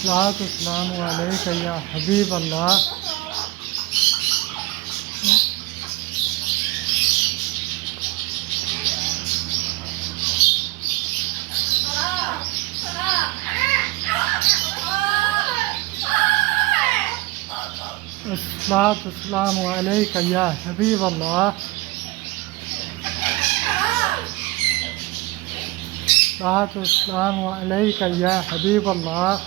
الصلاة والسلام عليك يا حبيب الله. الصلاة والسلام عليك يا حبيب الله. الصلاة والسلام عليك يا حبيب الله.